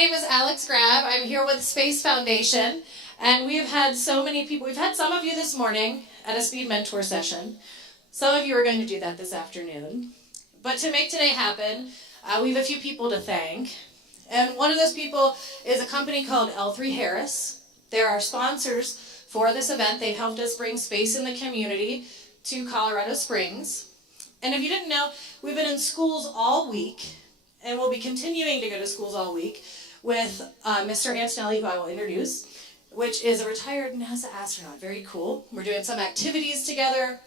name is Alex Grab. I'm here with Space Foundation, and we have had so many people. We've had some of you this morning at a speed mentor session. Some of you are going to do that this afternoon. But to make today happen, we have a few people to thank. And one of those people is a company called L3 Harris. They're our sponsors for this event. They've helped us bring space in the community to Colorado Springs. And if you didn't know, we've been in schools all week, and we'll be continuing to go to schools all week with Mr. Antonelli, who I will introduce, which is a retired NASA astronaut. Very cool. We're doing some activities together.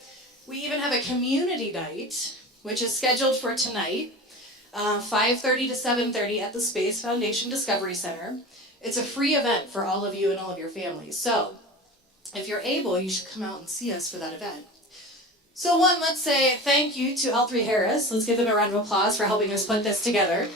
We even have a community night, which is scheduled for tonight, 5:30 to 7:30 at the Space Foundation Discovery Center. It's a free event for all of you and all of your families. So if you're able, you should come out and see us for that event. So one, let's say thank you to L3 Harris. Let's give them a round of applause for helping us put this together.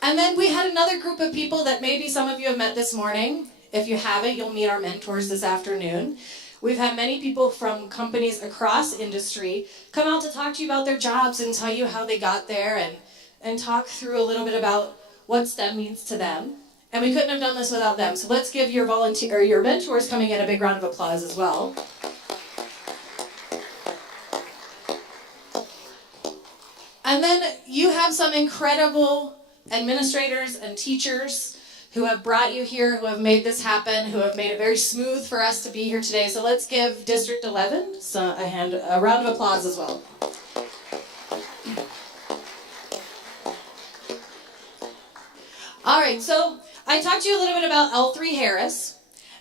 And then we had another group of people that maybe some of you have met this morning. If you haven't, you'll meet our mentors this afternoon. We've had many people from companies across industry come out to talk to you about their jobs and tell you how they got there and talk through a little bit about what STEM means to them. And we couldn't have done this without them. So let's give your mentors coming in a big round of applause as well. And then you have some incredible administrators and teachers who have brought you here, who have made this happen, who have made it very smooth for us to be here today. So let's give District 11 a round of applause as well. All right, so I talked to you a little bit about L3 Harris,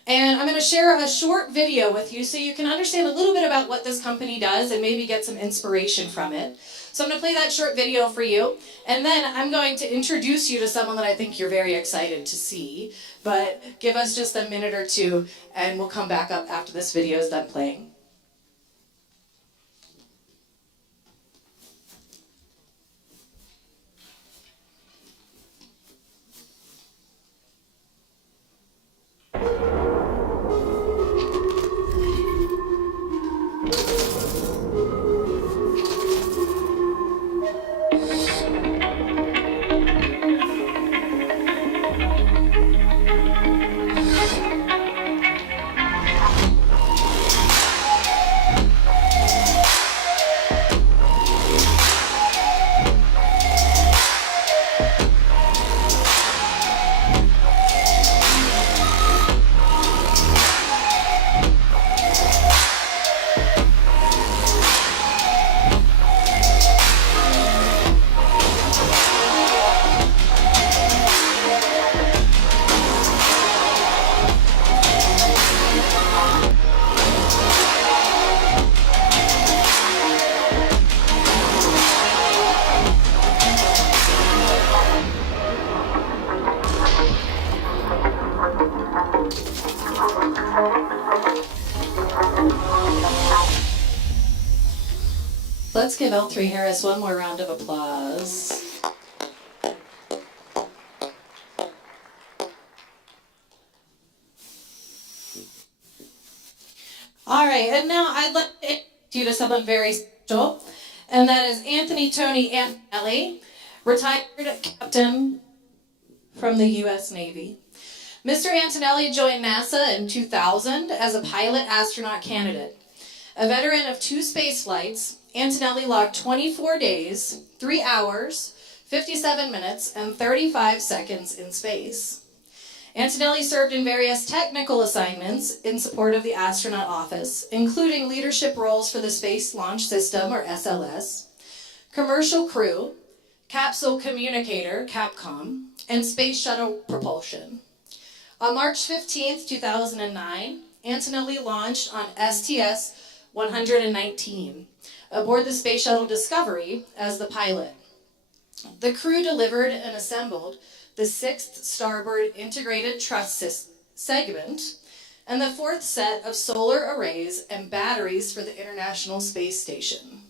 and I'm going to share a short video with you so you can understand a little bit about what this company does and maybe get some inspiration from it. So I'm going to play that short video for you, and then I'm going to introduce you to someone that I think you're very excited to see. But give us just a minute or two, and we'll come back up after this video is done playing. Let's give L3 Harris one more round of applause. All right, and now I'd like to introduce you to someone very special, and that is Tony Antonelli, retired captain from the U.S. Navy. Mr. Antonelli joined NASA in 2000 as a pilot astronaut candidate. A veteran of 2 space flights, Antonelli logged 24 days, 3 hours, 57 minutes, and 35 seconds in space. Antonelli served in various technical assignments in support of the astronaut office, including leadership roles for the Space Launch System, or SLS, commercial crew, capsule communicator, Capcom, and space shuttle propulsion. On March 15, 2009, Antonelli launched on STS-119 aboard the Space Shuttle Discovery as the pilot. The crew delivered and assembled the 6th starboard integrated truss segment and the 4th set of solar arrays and batteries for the International Space Station.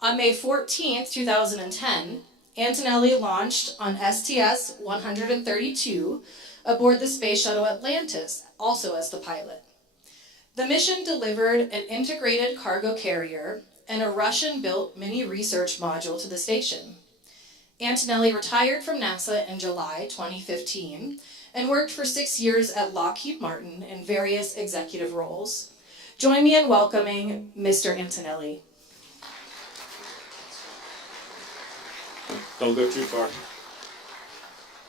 On May 14, 2010, Antonelli launched on STS-132 aboard the Space Shuttle Atlantis, also as the pilot. The mission delivered an integrated cargo carrier, and a Russian-built mini research module to the station. Antonelli retired from NASA in July 2015 and worked for 6 years at Lockheed Martin in various executive roles. Join me in welcoming Mr. Antonelli. Don't go too far.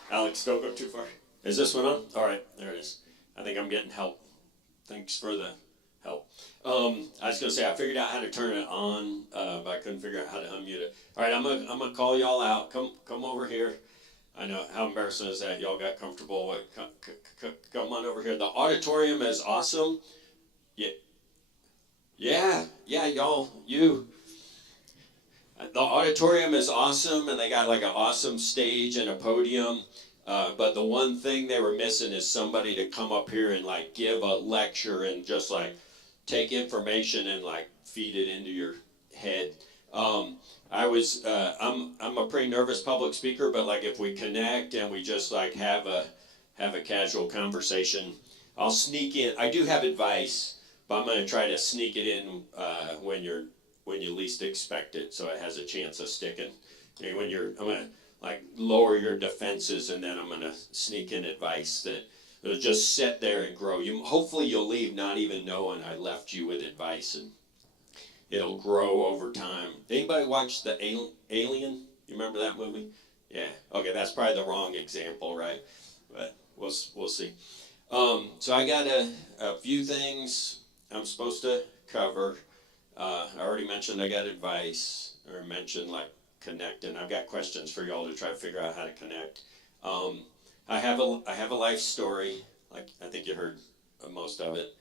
Alex, don't go too far. Is this one on? All right, there it is. I think I'm getting help. Thanks for the help. I was going to say, I figured out how to turn it on, but I couldn't figure out how to unmute it. All right, I'm gonna call y'all out. Come over here. I know, how embarrassing is that? Y'all got comfortable. Come on over here. The auditorium is awesome. Yeah, y'all, you. The auditorium is awesome, and they got like an awesome stage and a podium. But the one thing they were missing is somebody to come up here and like give a lecture and just like take information and like feed it into your head. I'm a pretty nervous public speaker, but like if we connect and we just like have a casual conversation, I'll sneak in. I do have advice, but I'm going to try to sneak it in when you least expect it, so it has a chance of sticking. Okay, I'm going to like lower your defenses, and then I'm going to sneak in advice that it'll just sit there and grow. Hopefully you'll leave not even knowing I left you with advice, and it'll grow over time. Anybody watch the Alien? You remember that movie? Yeah. Okay, that's probably the wrong example, right? But we'll see. So I got a few things I'm supposed to cover. I already mentioned I got advice, or mentioned like connecting. I've got questions for y'all to try to figure out how to connect. I have a life story. Like I think you heard most of it.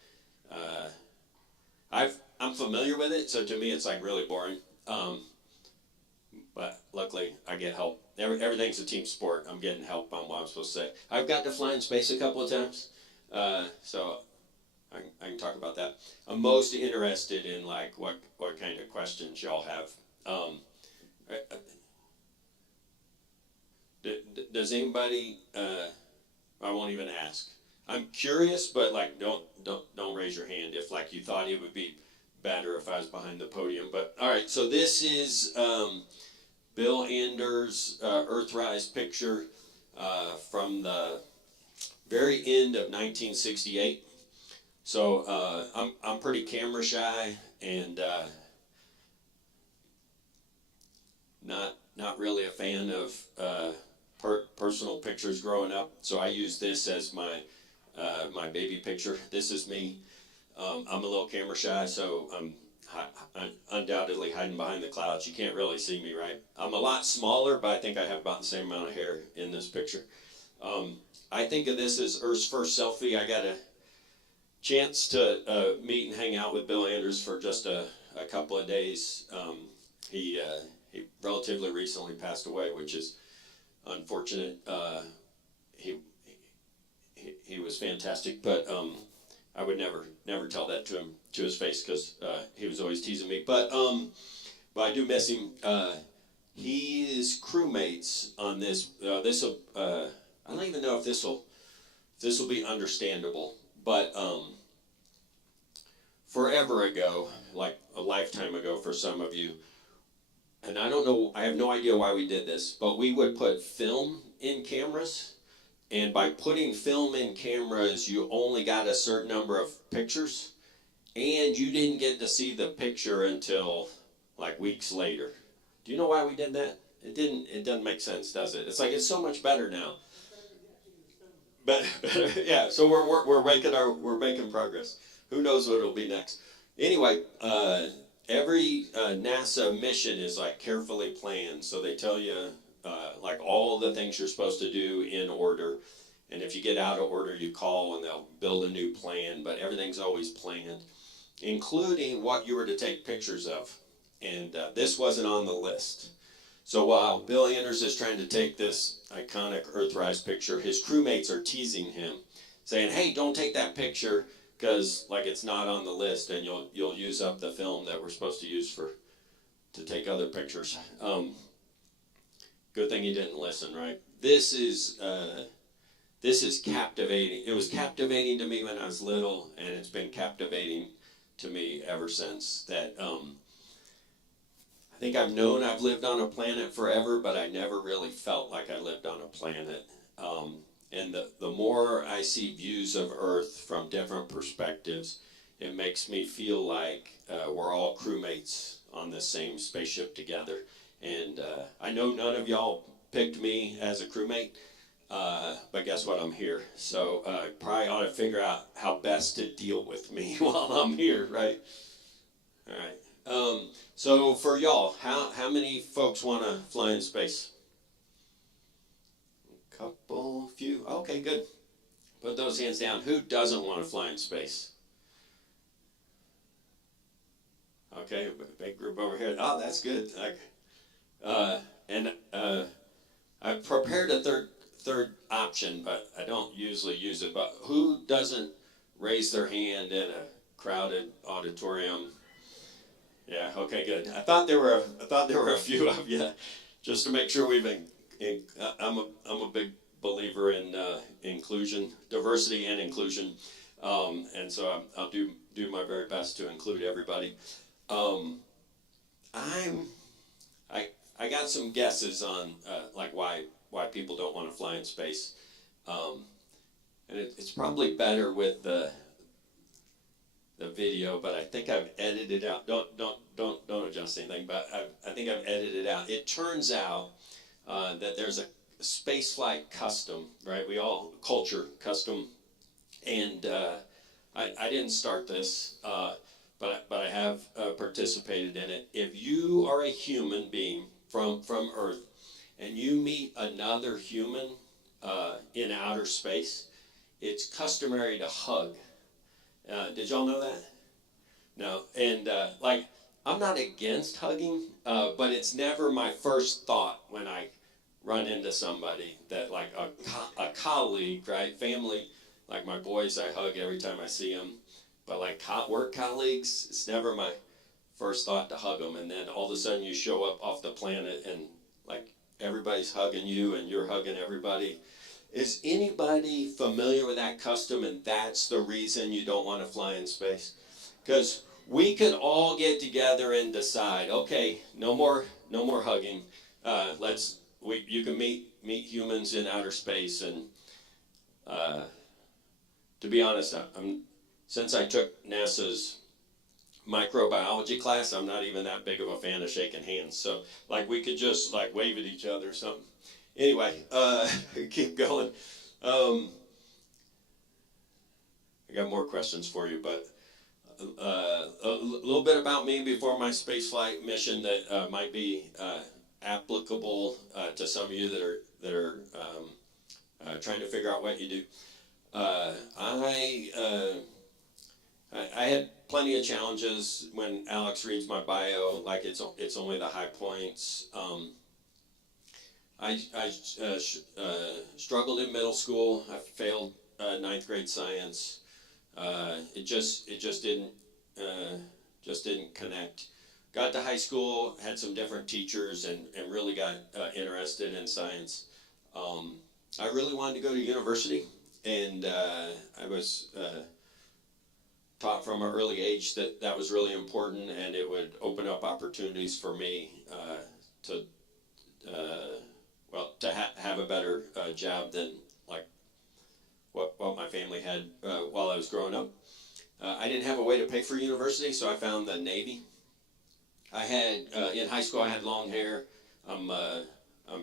I'm familiar with it, so to me it's like really boring. But luckily I get help. Everything's a team sport. I'm getting help on what I'm supposed to say. I've got to fly in space a couple of times, so I can talk about that. I'm most interested in like what kind of questions y'all have. Does anybody? I won't even ask. I'm curious, but like don't raise your hand if like you thought it would be better if I was behind the podium. But all right, so this is Bill Anders' Earthrise picture from the very end of 1968. So I'm pretty camera shy and not really a fan of personal pictures growing up. So I use this as my baby picture. This is me. I'm a little camera shy, so I'm undoubtedly hiding behind the clouds. You can't really see me, right? I'm a lot smaller, but I think I have about the same amount of hair in this picture. I think of this as Earth's first selfie. I got a chance to meet and hang out with Bill Anders for just a couple of days. He relatively recently passed away, which is unfortunate. He was fantastic, but I would never tell that to him to his face because he was always teasing me. But I do miss him. His crewmates on this. I don't even know if this will be understandable, but forever ago, like a lifetime ago for some of you, and I don't know, I have no idea why we did this, but we would put film in cameras, and by putting film in cameras, you only got a certain number of pictures, and you didn't get to see the picture until like weeks later. Do you know why we did that? It doesn't make sense, does it? It's like it's so much better now. But yeah, so we're making progress. Who knows what it'll be next? Anyway, every NASA mission is like carefully planned, so they tell you like all the things you're supposed to do in order, and if you get out of order, you call and they'll build a new plan. But everything's always planned, including what you were to take pictures of, and this wasn't on the list. So while Bill Anders is trying to take this iconic Earthrise picture, his crewmates are teasing him, saying, "Hey, don't take that picture because like it's not on the list, and you'll use up the film that we're supposed to use to take other pictures." Good thing he didn't listen, right? This is captivating. It was captivating to me when I was little, and it's been captivating to me ever since. That I think I've known I've lived on a planet forever, but I never really felt like I lived on a planet. And the more I see views of Earth from different perspectives, it makes me feel like we're all crewmates on the same spaceship together. And I know none of y'all picked me as a crewmate, but guess what? I'm here. So probably ought to figure out how best to deal with me while I'm here, right? All right. So for y'all, how many folks want to fly in space? A couple, few. Okay, good. Put those hands down. Who doesn't want to fly in space? Okay, big group over here. Oh, that's good. I've prepared a third option, but I don't usually use it. But who doesn't raise their hand in a crowded auditorium? Yeah. Okay. Good. I thought there were a few of you, just to make sure we've been. I'm a big believer in inclusion, diversity, and inclusion, and so I'll do my very best to include everybody. I got some guesses on like why people don't want to fly in space, and it's probably better with the video, but I think I've edited out. Don't adjust anything, but I think I've edited out. It turns out that there's a spaceflight custom, right? We all culture custom, and I didn't start this, but I have participated in it. If you are a human being from Earth, and you meet another human in outer space, it's customary to hug. Did y'all know that? No, and like I'm not against hugging, but it's never my first thought when I run into somebody that like a colleague, right? Family, like my boys, I hug every time I see them. But like work colleagues, it's never my first thought to hug them. And then all of a sudden you show up off the planet and like everybody's hugging you and you're hugging everybody. Is anybody familiar with that custom, and that's the reason you don't want to fly in space? Because we could all get together and decide, okay, no more hugging. You can meet humans in outer space, and to be honest, since I took NASA's microbiology class, I'm not even that big of a fan of shaking hands. So like we could just like wave at each other or something. Anyway, keep going. I got more questions for you, but a little bit about me before my spaceflight mission that might be applicable to some of you that are trying to figure out what you do. I had plenty of challenges when Alex reads my bio. Like it's only the high points. I struggled in middle school. I failed ninth grade science. It just didn't connect. Got to high school, had some different teachers, and really got interested in science. I really wanted to go to university, and I was taught from an early age that was really important, and it would open up opportunities for me to have a better job than like what my family had while I was growing up. I didn't have a way to pay for university, so I found the Navy. I had in high school I had long hair. I'm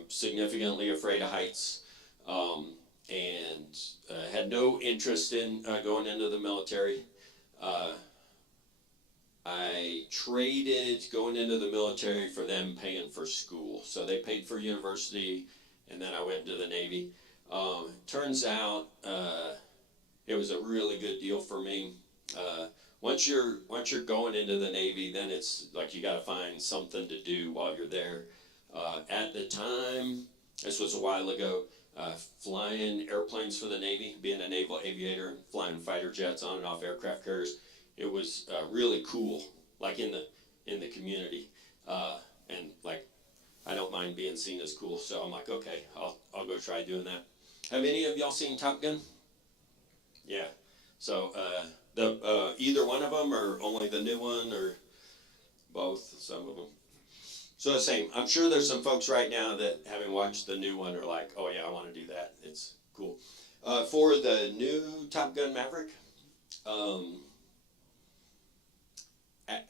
significantly afraid of heights, and had no interest in going into the military. I traded going into the military for them paying for school. So they paid for university, and then I went to the Navy. Turns out it was a really good deal for me. Once you're going into the Navy, then it's like you got to find something to do while you're there. At the time, this was a while ago, flying airplanes for the Navy, being a naval aviator, flying fighter jets on and off aircraft carriers. It was really cool, like in the community, and like I don't mind being seen as cool. So I'm like, okay, I'll go try doing that. Have any of y'all seen Top Gun? Yeah. So either one of them, or only the new one, or both? Some of them. So the same. I'm sure there's some folks right now that, having watched the new one, are like, "Oh yeah, I want to do that. It's cool." For the new Top Gun Maverick,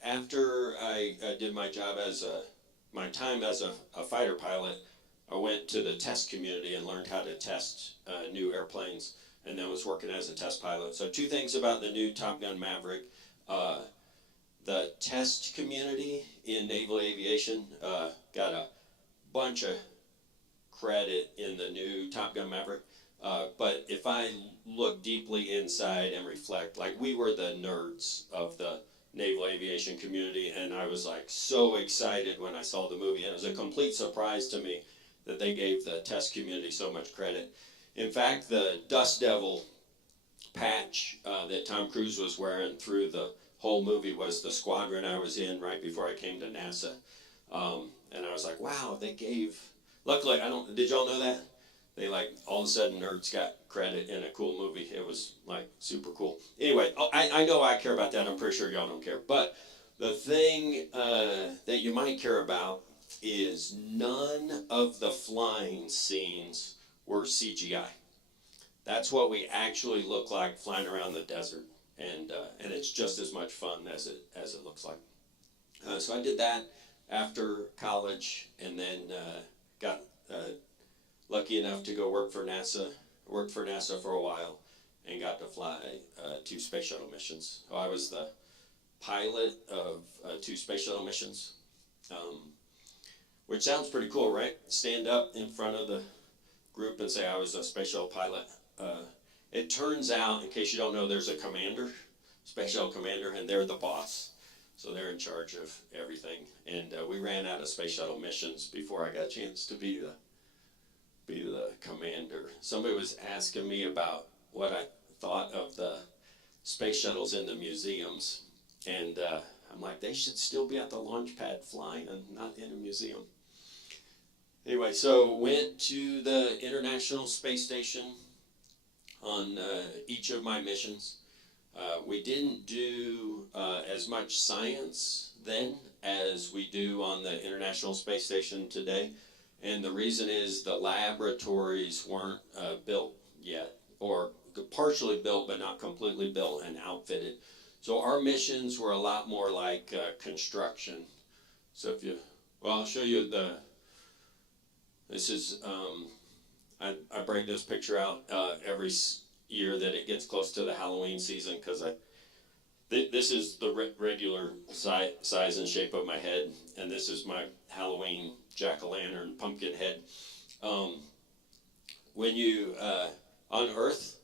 after I did my job my time as a fighter pilot, I went to the test community and learned how to test new airplanes, and then was working as a test pilot. So two things about the new Top Gun Maverick. The test community in naval aviation got a bunch of credit in the new Top Gun Maverick. But if I look deeply inside and reflect, like, we were the nerds of the naval aviation community, and I was like so excited when I saw the movie. And it was a complete surprise to me that they gave the test community so much credit. In fact, the Dust Devil patch that Tom Cruise was wearing through the whole movie was the squadron I was in right before I came to NASA. And I was like, wow, they gave, luckily, did y'all know that? They, like, all of a sudden nerds got credit in a cool movie. It was like super cool. Anyway, I know I care about that. I'm pretty sure y'all don't care. But the thing that you might care about is none of the flying scenes were CGI. That's what we actually look like flying around the desert, and it's just as much fun as it looks like. So I did that after college, and then got lucky enough to go work for NASA. Worked for NASA for a while, and got to fly 2 space shuttle missions. So I was the pilot of 2 space shuttle missions, which sounds pretty cool, right? Stand up in front of the group and say I was a space shuttle pilot. It turns out, in case you don't know, there's a commander, space shuttle commander, and they're the boss. So they're in charge of everything. And we ran out of space shuttle missions before I got a chance to be the commander. Somebody was asking me about what I thought of the space shuttles in the museums, and I'm like, they should still be at the launch pad flying and not in a museum. Anyway, so went to the International Space Station on each of my missions. We didn't do as much science then as we do on the International Space Station today. And the reason is the laboratories weren't built yet, or partially built but not completely built and outfitted. So our missions were a lot more like construction. So I'll show you this is, I break this picture out every year that it gets close to the Halloween season, because this is the regular size and shape of my head, and this is my Halloween jack-o'-lantern pumpkin head. When you on Earth,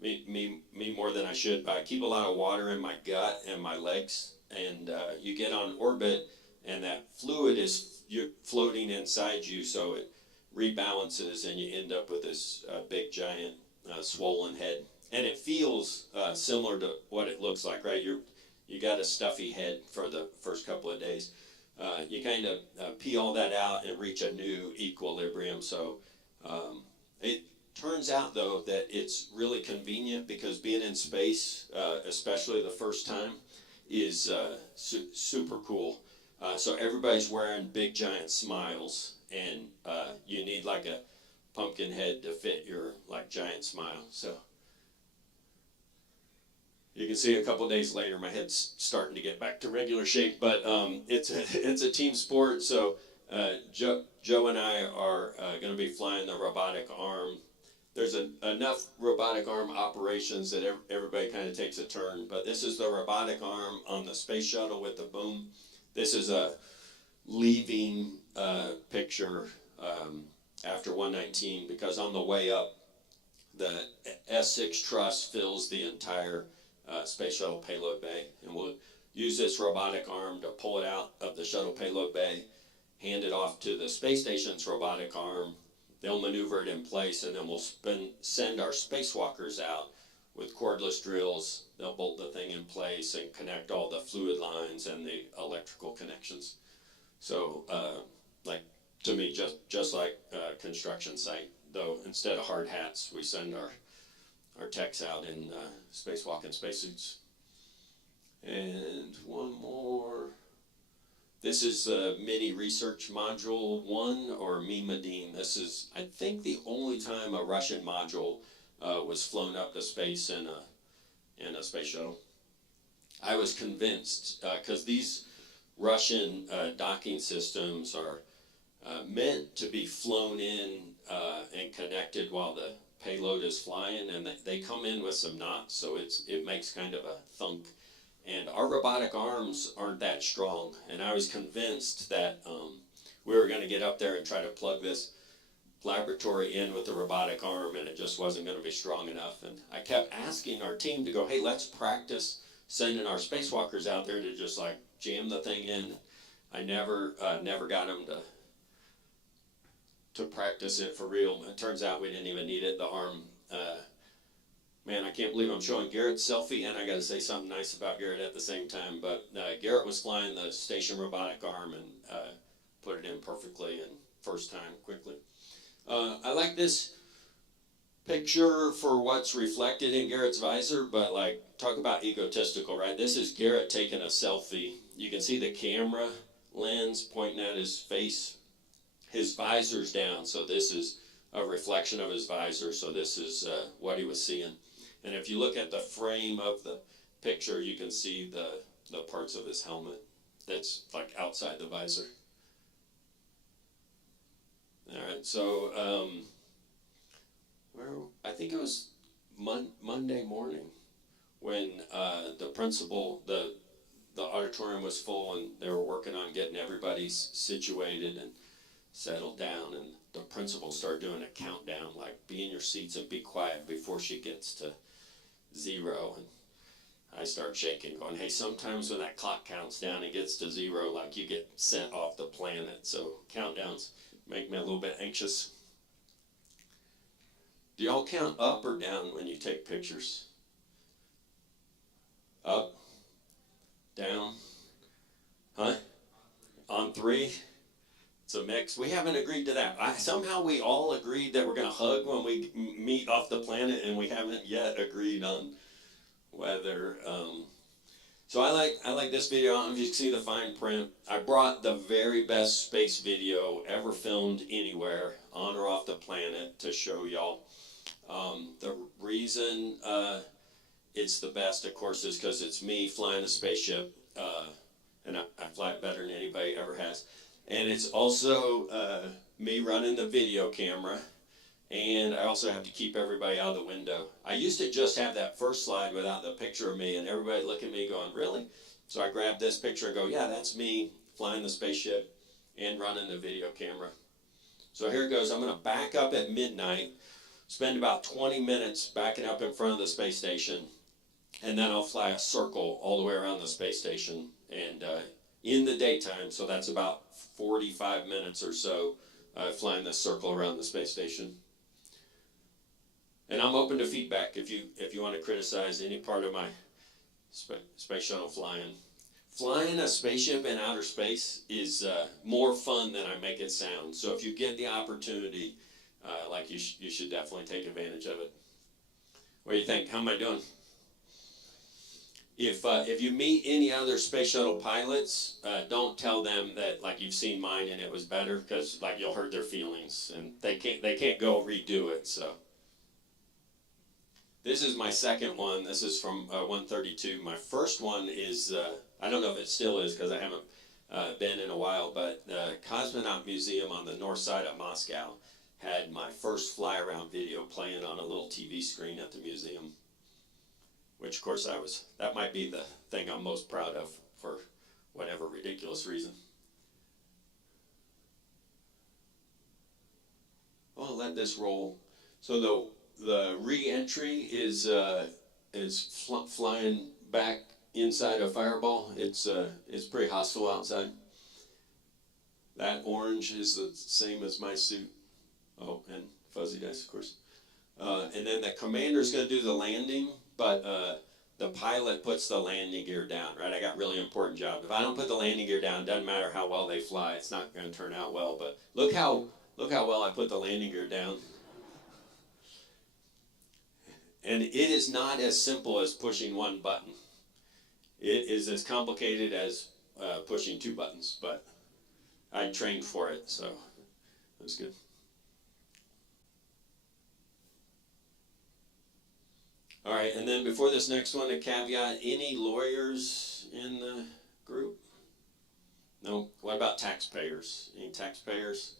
me more than I should, but I keep a lot of water in my gut and my legs, and you get on orbit, and that fluid is floating inside you, so it rebalances, and you end up with this big giant swollen head. And it feels similar to what it looks like, right? You got a stuffy head for the first couple of days. You kind of pee all that out and reach a new equilibrium. So it turns out, though, that it's really convenient, because being in space, especially the first time, is super cool. So everybody's wearing big giant smiles, and you need like a pumpkin head to fit your like giant smile. So you can see a couple of days later, my head's starting to get back to regular shape, but it's a team sport. So Joe and I are going to be flying the robotic arm. There's enough robotic arm operations that everybody kind of takes a turn, but this is the robotic arm on the space shuttle with the boom. This is a leaving picture after 119, because on the way up, the S6 truss fills the entire space shuttle payload bay, and we'll use this robotic arm to pull it out of the shuttle payload bay, hand it off to the space station's robotic arm. They'll maneuver it in place, and then we'll send our spacewalkers out with cordless drills. They'll bolt the thing in place and connect all the fluid lines and the electrical connections. So, like, to me, just like a construction site, though instead of hard hats, we send our techs out in spacewalking spacesuits. And one more. This is Mini Research Module 1, or Mimadine. This is, I think, the only time a Russian module was flown up to space in a space shuttle. I was convinced, because these Russian docking systems are meant to be flown in and connected while the payload is flying, and they come in with some knots, so it makes kind of a thunk. And our robotic arms aren't that strong, and I was convinced that we were going to get up there and try to plug this laboratory in with the robotic arm, and it just wasn't going to be strong enough. And I kept asking our team to go, hey, let's practice sending our spacewalkers out there to just like jam the thing in. I never got them to practice it for real. It turns out we didn't even need it. The arm, man, I can't believe I'm showing Garrett's selfie, and I got to say something nice about Garrett at the same time. But Garrett was flying the station robotic arm and put it in perfectly and first time quickly. I like this picture for what's reflected in Garrett's visor, but like, talk about egotistical, right? This is Garrett taking a selfie. You can see the camera lens pointing at his face. His visor's down, so this is a reflection of his visor, so this is what he was seeing. And if you look at the frame of the picture, you can see the parts of his helmet that's like outside the visor. All right, so I think it was Monday morning when the principal, the auditorium was full, and they were working on getting everybody situated and settled down, and the principal started doing a countdown, like, be in your seats and be quiet before she gets to 0. And I start shaking, going, hey, sometimes when that clock counts down and gets to 0, like, you get sent off the planet. So countdowns make me a little bit anxious. Do y'all count up or down when you take pictures? Up? Down? Huh? On 3? It's a mix. We haven't agreed to that. Somehow we all agreed that we're going to hug when we meet off the planet, and we haven't yet agreed on whether. So I like this video. I don't know if you can see the fine print. I brought the very best space video ever filmed anywhere, on or off the planet, to show y'all. The reason it's the best, of course, is because it's me flying a spaceship, and I fly it better than anybody ever has. And it's also me running the video camera, and I also have to keep everybody out of the window. I used to just have that first slide without the picture of me, and everybody look at me going, really? So I grab this picture and go, yeah, that's me flying the spaceship and running the video camera. So here it goes. I'm going to back up at midnight, spend about 20 minutes backing up in front of the space station, and then I'll fly a circle all the way around the space station, and in the daytime, so that's about 45 minutes or so, flying this circle around the space station. And I'm open to feedback if you want to criticize any part of my space shuttle flying. Flying a spaceship in outer space is more fun than I make it sound. So if you get the opportunity, you should definitely take advantage of it. What do you think? How am I doing? If you meet any other space shuttle pilots, don't tell them that like you've seen mine and it was better, because like you'll hurt their feelings and they can't go redo it. So this is my second one. This is from 132. My first one is I don't know if it still is because I haven't been in a while, but the Cosmonaut Museum on the north side of Moscow had my first fly around video playing on a little TV screen at the museum. Which, of course, that might be the thing I'm most proud of for whatever ridiculous reason. I'll let this roll. So the re-entry is flying back inside a Fireball. It's pretty hostile outside. That orange is the same as my suit. Oh, and fuzzy dice, of course. And then the commander's going to do the landing. But the pilot puts the landing gear down, right? I got really important job. If I don't put the landing gear down, it doesn't matter how well they fly. It's not going to turn out well. But look how well I put the landing gear down. And it is not as simple as pushing one button. It is as complicated as pushing 2 buttons, but I trained for it, so it was good. All right, and then before this next one, a caveat: any lawyers in the group? No. What about taxpayers? Any taxpayers?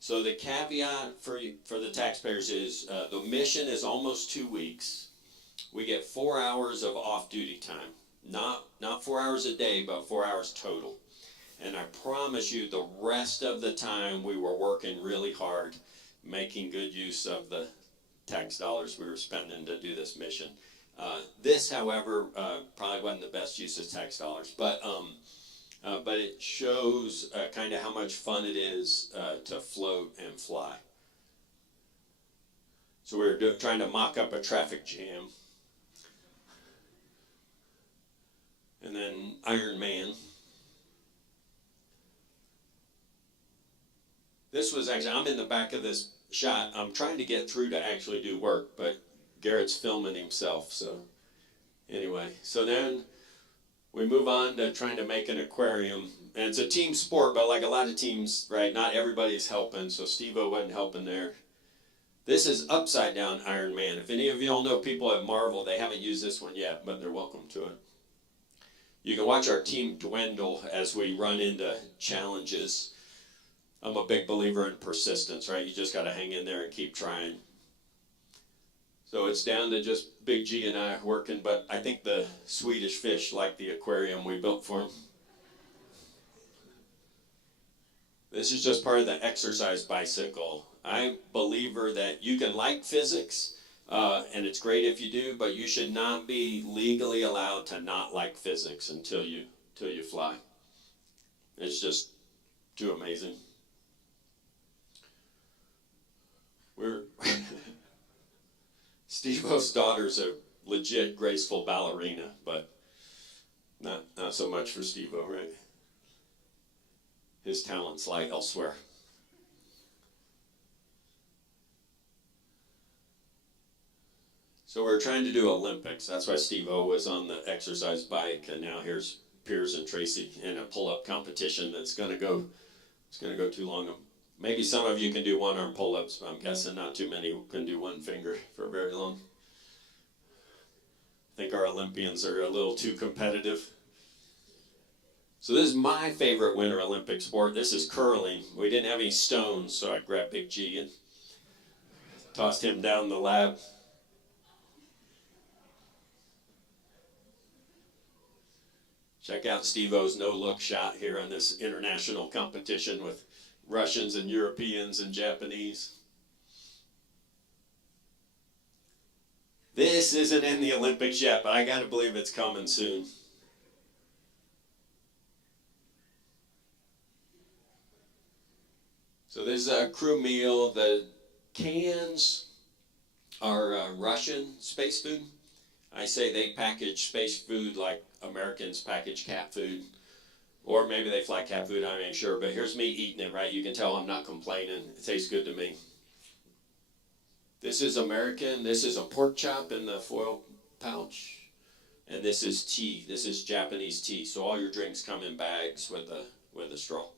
So the caveat for the taxpayers is the mission is almost 2 weeks. We get 4 hours of off-duty time. Not 4 hours a day, but 4 hours total. And I promise you, the rest of the time we were working really hard, making good use of the tax dollars we were spending to do this mission. This, however, probably wasn't the best use of tax dollars, but it shows kind of how much fun it is to float and fly. So we were trying to mock up a traffic jam. And then Iron Man. This was actually, I'm in the back of this shot. I'm trying to get through to actually do work, but Garrett's filming himself. So anyway, so then we move on to trying to make an aquarium. And it's a team sport, but like a lot of teams, right, not everybody's helping. So Steve-O wasn't helping there. This is upside down Iron Man. If any of you all know people at Marvel, they haven't used this one yet, but they're welcome to it. You can watch our team dwindle as we run into challenges. I'm a big believer in persistence, right? You just got to hang in there and keep trying. So it's down to just Big G and I working, but I think the Swedish fish like the aquarium we built for them. This is just part of the exercise bicycle. I'm a believer that you can like physics, and it's great if you do, but you should not be legally allowed to not like physics until you fly. It's just too amazing. Steve-O's daughter's a legit graceful ballerina, but not so much for Steve-O, right? His talents lie elsewhere. So we're trying to do Olympics. That's why Steve-O was on the exercise bike, and now here's Piers and Tracy in a pull-up competition that's going to go too long. Maybe some of you can do one-arm pull-ups, but I'm guessing not too many can do one finger for very long. I think our Olympians are a little too competitive. So this is my favorite Winter Olympic sport. This is curling. We didn't have any stones, so I grabbed Big G and tossed him down the lab. Check out Steve-O's no-look shot here on this international competition with Russians and Europeans and Japanese. This isn't in the Olympics yet, but I got to believe it's coming soon. So this is a crew meal. The cans are Russian space food. I say they package space food like Americans package cat food. Or maybe they fly cat food, I ain't sure. But here's me eating it, right? You can tell I'm not complaining. It tastes good to me. This is American. This is a pork chop in the foil pouch. And this is tea. This is Japanese tea. So all your drinks come in bags with a straw.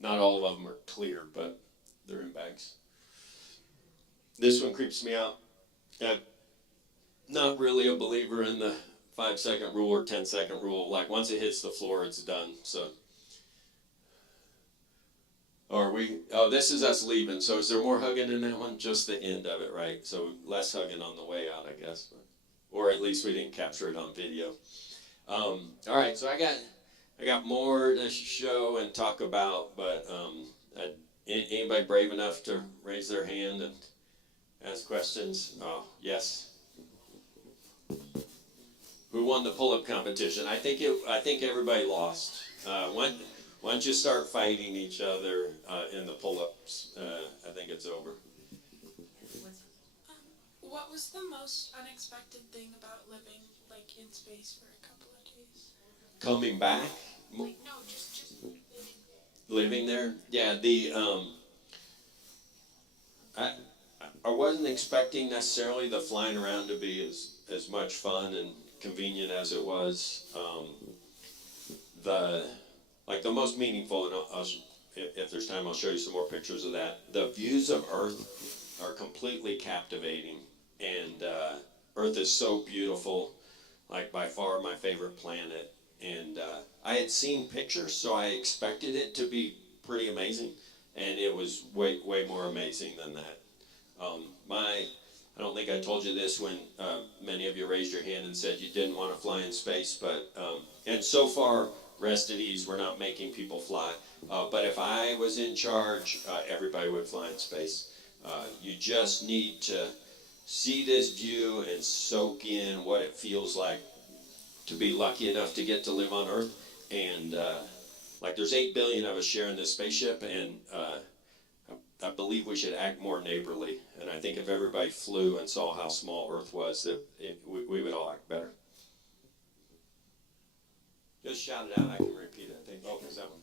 Not all of them are clear, but they're in bags. This one creeps me out. I'm not really a believer in the 5-second rule or 10-second rule. Like once it hits the floor, it's done. So, this is us leaving. So is there more hugging in that one? Just the end of it, right? So less hugging on the way out, I guess. Or at least we didn't capture it on video. All right, so I got more to show and talk about, but anybody brave enough to raise their hand and ask questions? Oh, yes. Who won the pull-up competition? I think everybody lost. Once you start fighting each other in the pull-ups, I think it's over. What was the most unexpected thing about living in space for a couple of days? Coming back? No, just Living there? Yeah, I wasn't expecting necessarily the flying around to be as much fun and convenient as it was. the most meaningful, and if there's time, I'll show you some more pictures of that. The views of Earth are completely captivating, and Earth is so beautiful, like by far my favorite planet. And I had seen pictures, so I expected it to be pretty amazing, and it was way more amazing than that. I don't think I told you this when many of you raised your hand and said you didn't want to fly in space, but and so far, rest at ease, we're not making people fly. But if I was in charge, everybody would fly in space. You just need to see this view and soak in what it feels like to be lucky enough to get to live on Earth. And like there's 8 billion of us sharing this spaceship, and I believe we should act more neighborly. And I think if everybody flew and saw how small Earth was, we would all act better. Just shout it out. I can repeat it. I think. Oh, is that one?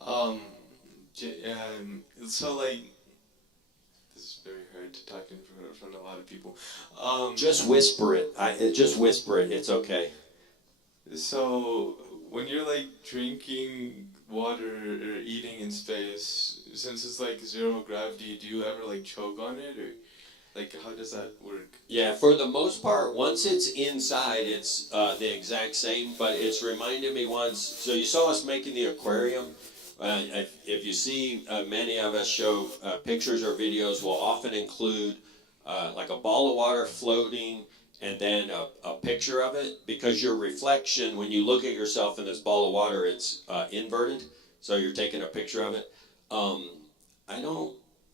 Oh. So like, this is very hard to talk in front of a lot of people. Just whisper it. Just whisper it. It's okay. So when you're like drinking water or eating in space, since it's like zero gravity, do you ever like choke on it, or like how does that work? Yeah, for the most part, once it's inside, it's the exact same. But it's reminded me once. So you saw us making the aquarium. If you see, many of us show pictures or videos will often include like a ball of water floating, and then a picture of it, because your reflection, when you look at yourself in this ball of water, it's inverted, so you're taking a picture of it.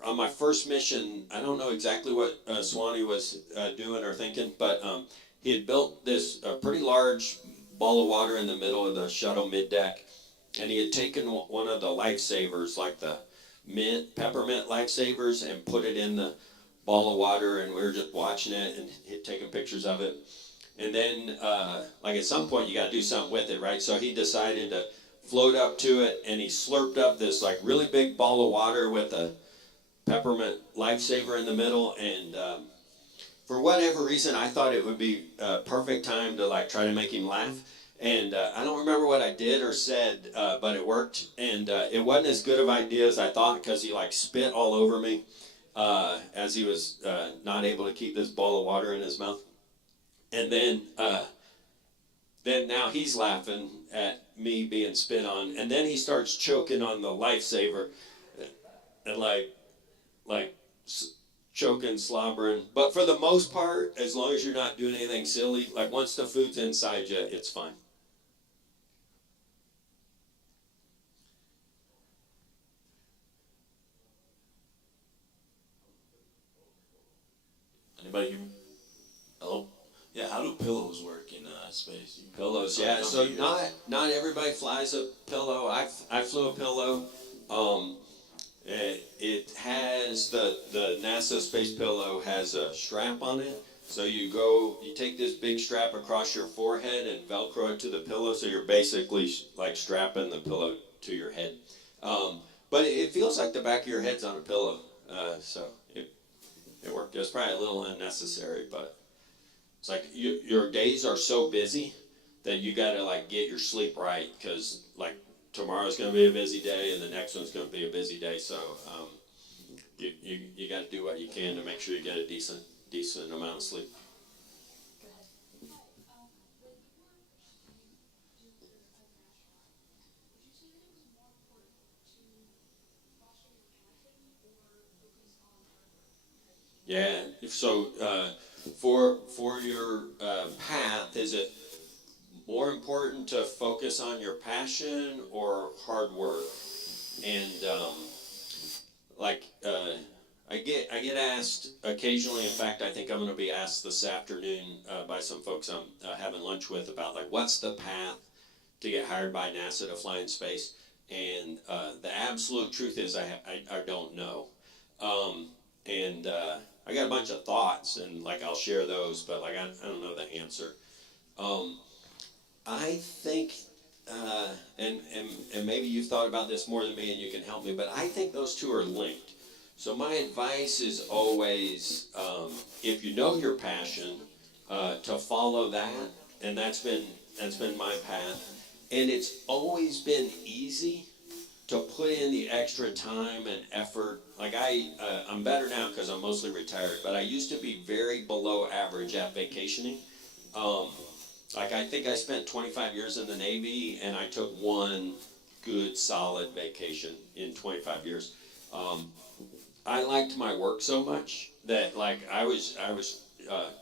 On my first mission, I don't know exactly what Swanee was doing or thinking, but he had built this pretty large ball of water in the middle of the shuttle mid-deck, and he had taken one of the lifesavers, like the peppermint lifesavers, and put it in the ball of water, and we were just watching it and taking pictures of it. And then, like at some point, you got to do something with it, right? So he decided to float up to it, and he slurped up this like really big ball of water with a peppermint lifesaver in the middle. And for whatever reason, I thought it would be a perfect time to like try to make him laugh. And I don't remember what I did or said, but it worked. And it wasn't as good of an idea as I thought, because he like spit all over me. As he was not able to keep this ball of water in his mouth. And then now he's laughing at me being spit on, and then he starts choking on the lifesaver, and like choking, slobbering. But for the most part, as long as you're not doing anything silly, like once the food's inside you, it's fine. Anybody hear me? Hello? Yeah, how do pillows work in space? Pillows, yeah. So not everybody flies a pillow. I flew a pillow. It has the NASA space pillow has a strap on it. So you take this big strap across your forehead and Velcro it to the pillow. So you're basically like strapping the pillow to your head. But it feels like the back of your head's on a pillow. So it worked. It was probably a little unnecessary, but it's like your days are so busy that you got to like get your sleep right, because like tomorrow's going to be a busy day and the next one's going to be a busy day. So you got to do what you can to make sure you get a decent amount of sleep. Yeah. So for your path, is it more important to focus on your passion or hard work? And I get asked occasionally. In fact, I think I'm going to be asked this afternoon by some folks I'm having lunch with about like what's the path to get hired by NASA to fly in space. And the absolute truth is I don't know. I got a bunch of thoughts, and like I'll share those, but like I don't know the answer. I think, and maybe you've thought about this more than me, and you can help me, but I think those two are linked. So my advice is always, if you know your passion, to follow that, and that's been That's been my path. And it's always been easy to put in the extra time and effort. Like I'm better now because I'm mostly retired, but I used to be very below average at vacationing. Like I think I spent 25 years in the Navy, and I took one good solid vacation in 25 years. I liked my work so much that like I was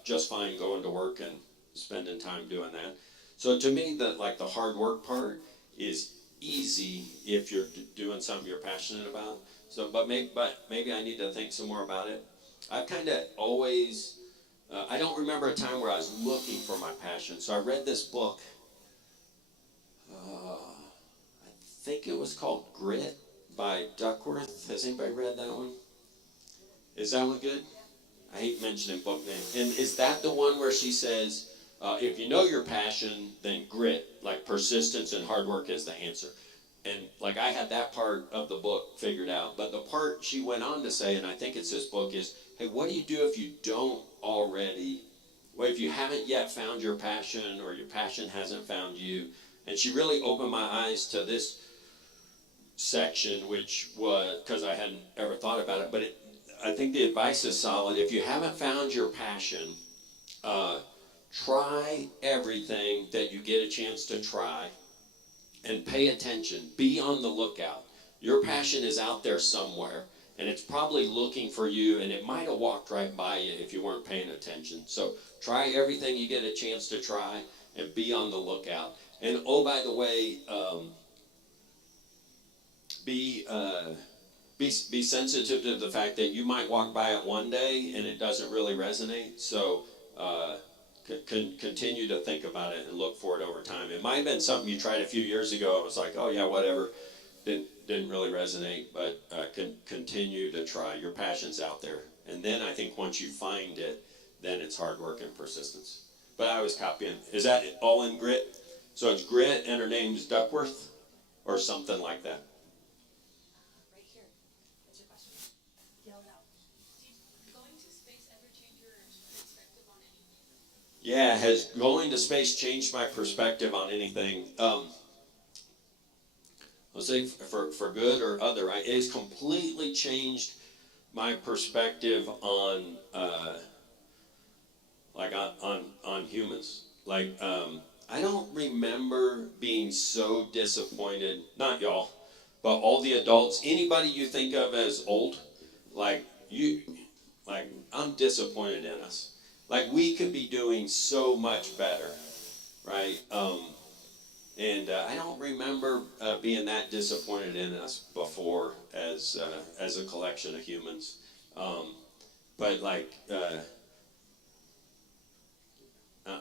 just fine going to work and spending time doing that. So to me, the hard work part is easy if you're doing something you're passionate about. So, but maybe I need to think some more about it. I've kind of always, I don't remember a time where I was looking for my passion. So I read this book. I think it was called Grit by Duckworth. Has anybody read that one? Is that one good? I hate mentioning book names. And is that the one where she says, if you know your passion, then grit, like persistence and hard work is the answer. And like I had that part of the book figured out. But the part she went on to say, and I think it's this book, is, hey, what do you do if you don't already, well, if you haven't yet found your passion or your passion hasn't found you? And she really opened my eyes to this section, which was, because I hadn't ever thought about it, but I think the advice is solid. If you haven't found your passion, try everything that you get a chance to try and pay attention. Be on the lookout. Your passion is out there somewhere, and it's probably looking for you, and it might have walked right by you if you weren't paying attention. So try everything you get a chance to try and be on the lookout. And oh, by the way, be sensitive to the fact that you might walk by it one day and it doesn't really resonate. So continue to think about it and look for it over time. It might have been something you tried a few years ago. It was like, oh yeah, whatever. Didn't really resonate, but continue to try. Your passion's out there. And then I think once you find it, then it's hard work and persistence. But I was copying. Is that all in Grit? So it's Grit and her name's Duckworth or something like that. Right here. What's your question? Yell it out. Did going to space ever change your perspective on anything? Yeah, has going to space changed my perspective on anything? Let's say for good or other, right? It's completely changed my perspective on on humans. Like I don't remember being so disappointed. Not y'all, but all the adults. Anybody you think of as old, like I'm disappointed in us. Like we could be doing so much better, right? And I don't remember being that disappointed in us before as a collection of humans. But like, I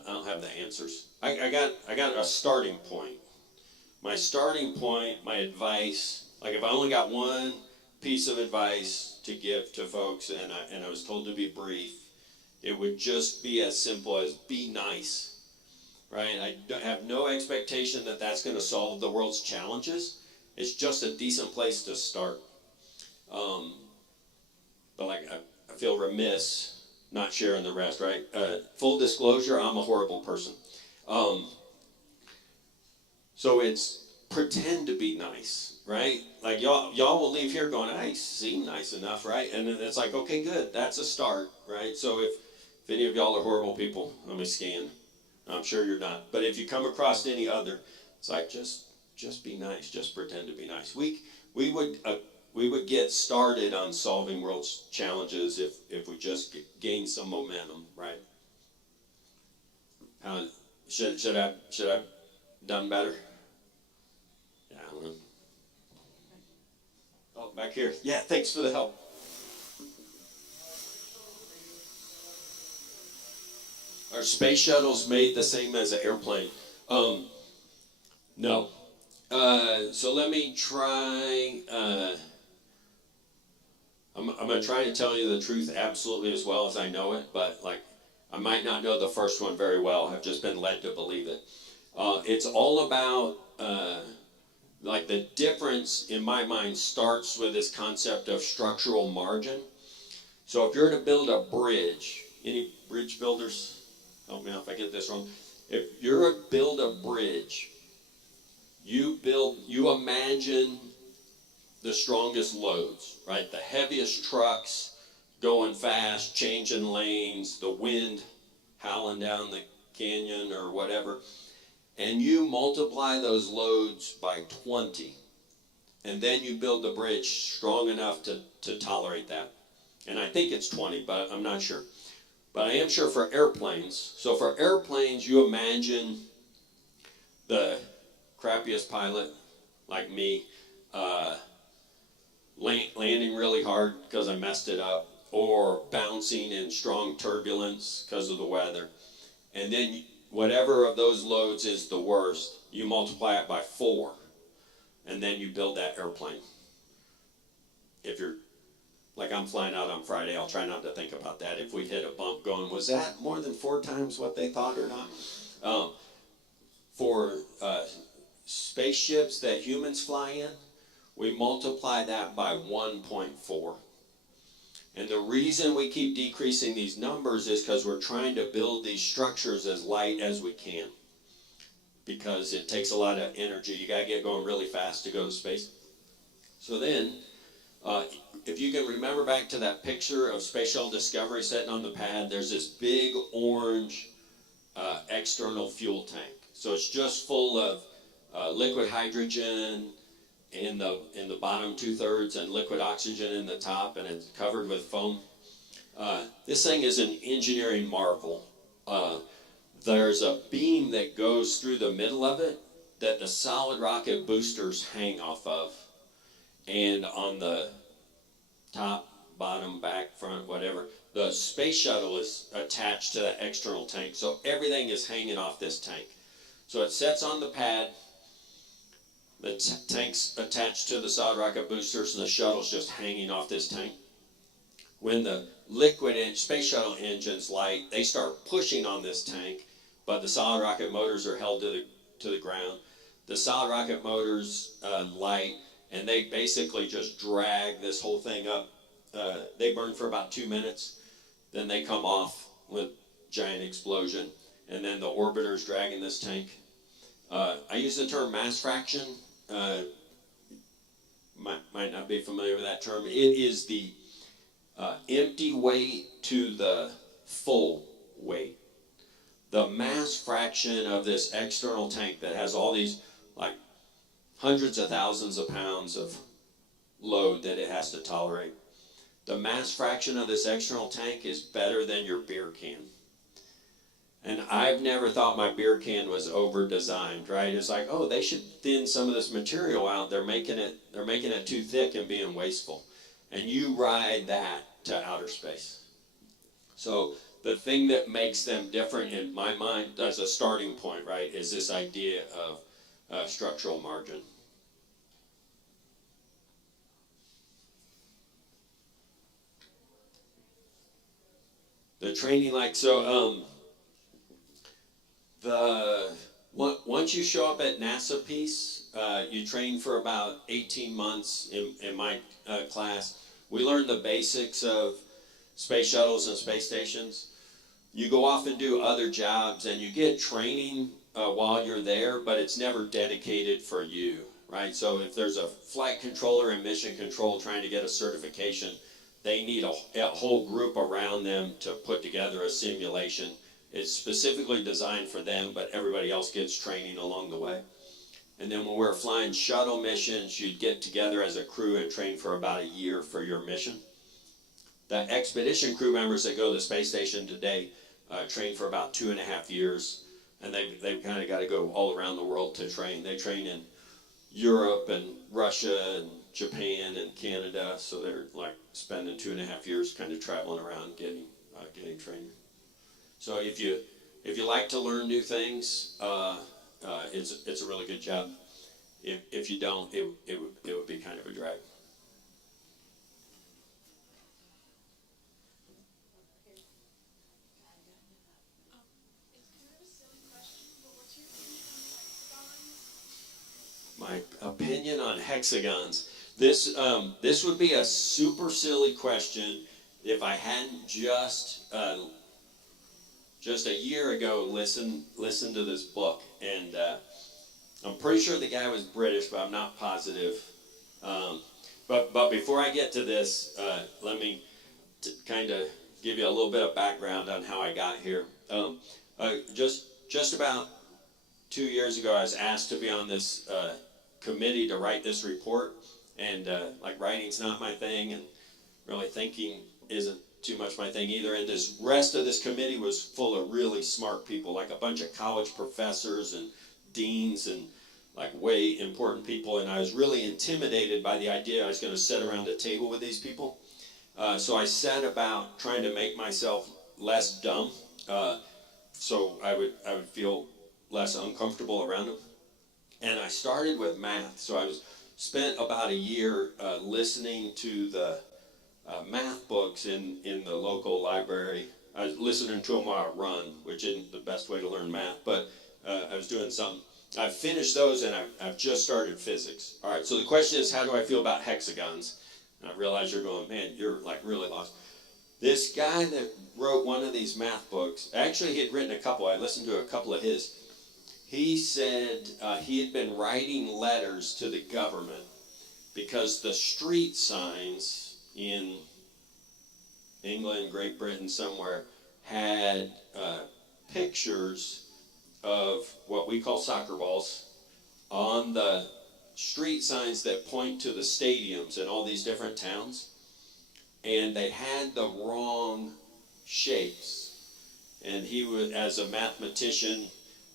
don't have the answers. I got a starting point. My starting point, my advice. Like if I only got one piece of advice to give to folks, and I was told to be brief, it would just be as simple as be nice. Right? I have no expectation that that's going to solve the world's challenges. It's just a decent place to start. But like I feel remiss not sharing the rest, right? Full disclosure, I'm a horrible person. So it's pretend to be nice, right? Like y'all will leave here going, I seem nice enough, right? And then it's like, okay, good. That's a start, right? So if any of y'all are horrible people, let me scan. I'm sure you're not. But if you come across any other, it's like just be nice. Just pretend to be nice. We would get started on solving world's challenges if we just gain some momentum, right? Should I have done better? Yeah, I don't know. Oh, back here. Yeah, thanks for the help. Are space shuttles made the same as an airplane? No. So let me try. I'm going to try to tell you the truth absolutely as well as I know it, but like I might not know the first one very well. I've just been led to believe it. It's all about like the difference in my mind starts with this concept of structural margin. So if you're to build a bridge, any bridge builders? Help me out if I get this wrong. If you're build a bridge, you imagine the strongest loads, right? The heaviest trucks going fast, changing lanes, the wind howling down the canyon or whatever. And you multiply those loads by 20. And then you build the bridge strong enough to tolerate that. And I think it's 20, but I'm not sure. But I am sure for airplanes. So for airplanes, you imagine the crappiest pilot, like me, landing really hard because I messed it up, or bouncing in strong turbulence because of the weather. And then whatever of those loads is the worst, you multiply it by 4. And then you build that airplane. If you're, like I'm flying out on Friday, I'll try not to think about that. If we hit a bump going, was that more than 4 times what they thought or not? For spaceships that humans fly in, we multiply that by 1.4. And the reason we keep decreasing these numbers is because we're trying to build these structures as light as we can. Because it takes a lot of energy. You got to get going really fast to go to space. So then, if you can remember back to that picture of Space Shuttle Discovery sitting on the pad, there's this big orange external fuel tank. So it's just full of liquid hydrogen in the bottom 2/3 and liquid oxygen in the top, and it's covered with foam. This thing is an engineering marvel. There's a beam that goes through the middle of it that the solid rocket boosters hang off of. And on the top, bottom, back, front, whatever, the space shuttle is attached to that external tank. So everything is hanging off this tank. So it sets on the pad. The tank's attached to the solid rocket boosters, and the shuttle's just hanging off this tank. When the liquid space shuttle engines light, they start pushing on this tank, but the solid rocket motors are held to the ground. The solid rocket motors light, and they basically just drag this whole thing up. They burn for about 2 minutes, then they come off with giant explosion, and then the orbiter's dragging this tank. I use the term mass fraction. Might not be familiar with that term. It is the empty weight to the full weight. The mass fraction of this external tank that has all these like hundreds of thousands of pounds of load that it has to tolerate. The mass fraction of this external tank is better than your beer can. And I've never thought my beer can was over-designed, right? It's like, oh, they should thin some of this material out. They're making it too thick and being wasteful. And you ride that to outer space. So the thing that makes them different in my mind as a starting point, right, is this idea of structural margin. The training, once you show up at NASA Peace, you train for about 18 months in my class. We learn the basics of space shuttles and space stations. You go off and do other jobs, and you get training while you're there, but it's never dedicated for you, right? So if there's a flight controller and mission control trying to get a certification, they need a whole group around them to put together a simulation. It's specifically designed for them, but everybody else gets training along the way. And then when we're flying shuttle missions, you'd get together as a crew and train for about a year for your mission. The expedition crew members that go to the space station today train for about 2.5 years, and they've kind of got to go all around the world to train. They train in Europe and Russia and Japan and Canada, so they're like spending 2.5 years kind of traveling around getting training. So if you like to learn new things, it's a really good job. If you don't, it would be kind of a drag. My opinion on hexagons. This would be a super silly question if I hadn't just just a year ago listened to this book, and I'm pretty sure the guy was British, but I'm not positive. But before I get to this, let me kind of give you a little bit of background on how I got here. Just about 2 years ago, I was asked to be on this committee to write this report, and like writing's not my thing, and really thinking isn't too much my thing either. And this rest of this committee was full of really smart people, like a bunch of college professors and deans and like way important people. And I was really intimidated by the idea I was going to sit around a table with these people. So I set about trying to make myself less dumb, so I would feel less uncomfortable around them. And I started with math. So I spent about a year listening to the math books in the local library. I was listening to them while I run, which isn't the best way to learn math, but I was doing some. I finished those, and I've just started physics. All right, so the question is, how do I feel about hexagons? And I realize you're going, man, you're like really lost. This guy that wrote one of these math books, actually he had written a couple. I listened to a couple of his. He said he had been writing letters to the government because the street signs in England, Great Britain, somewhere, had pictures of what we call soccer balls on the street signs that point to the stadiums in all these different towns. And they had the wrong shapes. And he was, as a mathematician,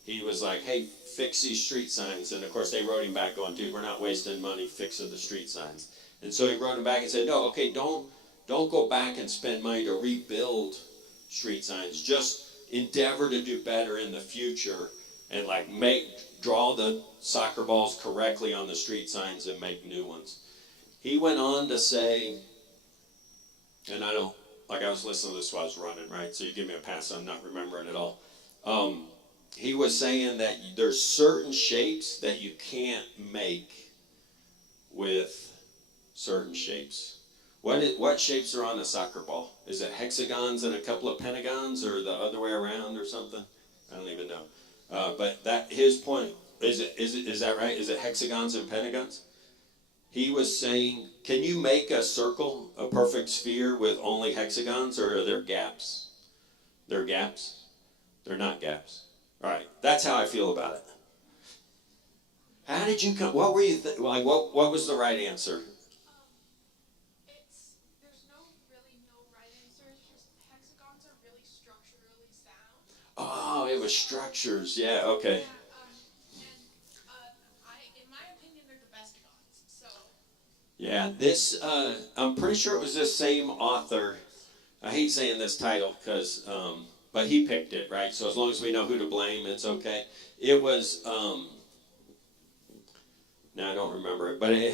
he was like, hey, fix these street signs. And of course they wrote him back going, dude, we're not wasting money fixing the street signs. And so he wrote him back and said, no, okay, don't go back and spend money to rebuild street signs. Just endeavor to do better in the future and like draw the soccer balls correctly on the street signs and make new ones. He went on to say, and I was listening to this while I was running, right? So you give me a pass, I'm not remembering it all. He was saying that there's certain shapes that you can't make with certain shapes. What shapes are on a soccer ball? Is it hexagons and a couple of pentagons, or the other way around, or something? I don't even know. But his point is that right? Is it hexagons and pentagons? He was saying, can you make a circle, a perfect sphere, with only hexagons, or are there gaps? There are gaps? They're not gaps. All right, that's how I feel about it. How did you come? What were you like? What was the right answer? There's no right answer. It's just hexagons are really structurally sound. Oh, it was structures. Yeah. Okay. In my opinion, they're the best ones. So. Yeah, this, I'm pretty sure it was this same author. I hate saying this title because, but he picked it, right? So as long as we know who to blame, it's okay. It was, now I don't remember it, but he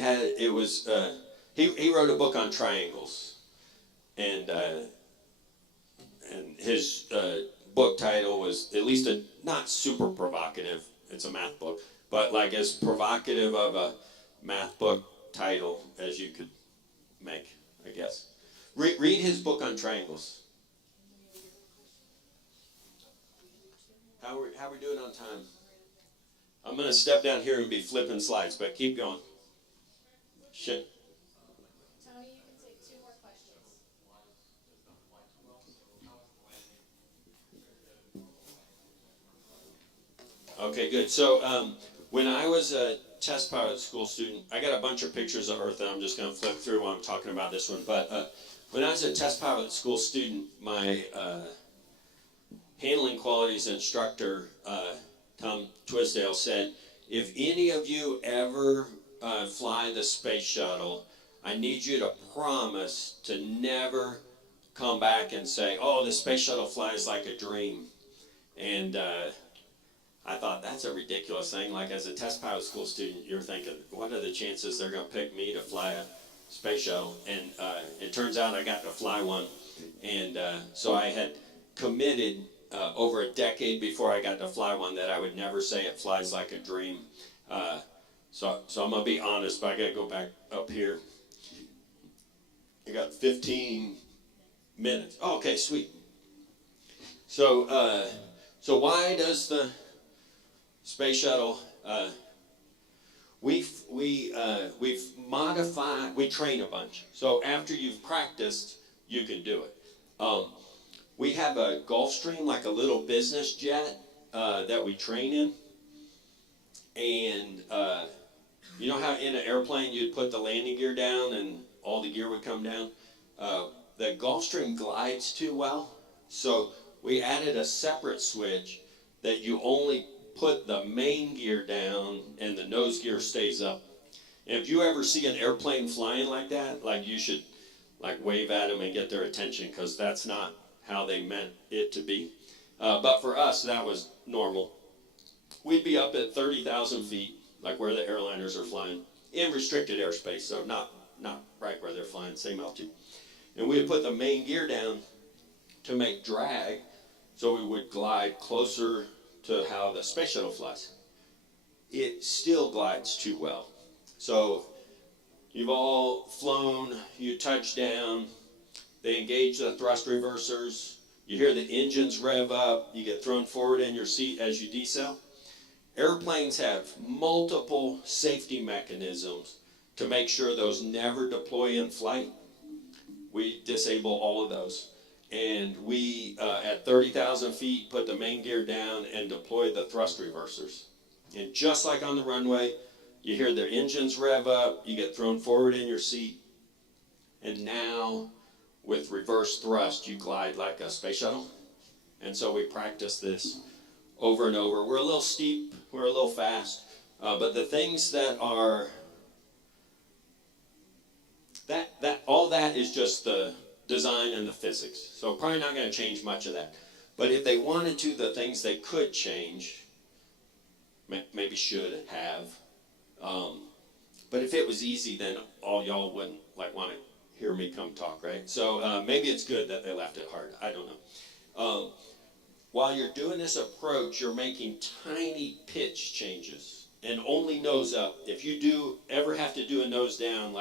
wrote a book on triangles. And his book title was at least not super provocative. It's a math book, but like as provocative of a math book title as you could make, I guess. Read his book on triangles. How are we doing on time? I'm going to step down here and be flipping slides, but keep going. Shit. Tony, you can take 2 more questions. Okay, good. So when I was a test pilot school student, I got a bunch of pictures of Earth that I'm just going to flip through while I'm talking about this one. But when I was a test pilot school student, my handling qualities instructor, Tom Twisdale, said, if any of you ever fly the space shuttle, I need you to promise to never come back and say, oh, the space shuttle flies like a dream. And I thought, that's a ridiculous thing. Like, as a test pilot school student, you're thinking, what are the chances they're going to pick me to fly a space shuttle? And it turns out I got to fly one. And so I had committed over a decade before I got to fly one that I would never say it flies like a dream. So I'm going to be honest, but I got to go back up here. I got 15 minutes. Oh, okay, sweet. So why does the space shuttle? We've modified. We train a bunch. So after you've practiced, you can do it. We have a Gulfstream, like a little business jet that we train in, and you know how in an airplane you'd put the landing gear down and all the gear would come down? The Gulfstream glides too well, so we added a separate switch that you only put the main gear down and the nose gear stays up. And if you ever see an airplane flying like that, like you should like wave at them and get their attention, because that's not how they meant it to be. But for us, that was normal. We'd be up at 30,000 feet, like where the airliners are flying, in restricted airspace, so not right where they're flying, same altitude. And we would put the main gear down to make drag, so we would glide closer to how the space shuttle flies. It still glides too well. So you've all flown, you touch down, they engage the thrust reversers, you hear the engines rev up, you get thrown forward in your seat as you decel. Airplanes have multiple safety mechanisms to make sure those never deploy in flight. We disable all of those. And we, at 30,000 feet, put the main gear down and deploy the thrust reversers. And just like on the runway, you hear the engines rev up, you get thrown forward in your seat, and now with reverse thrust, you glide like a space shuttle. And so we practice this over and over. We're a little steep, we're a little fast, but the things that are, all that is just the design and the physics. So probably not going to change much of that. But if they wanted to, the things they could change, maybe should have. But if it was easy, then all y'all wouldn't want to hear me come talk, right? So maybe it's good that they left it hard. I don't know. While you're doing this approach, you're making tiny pitch changes, and only nose up. If you do ever have to do a nose down,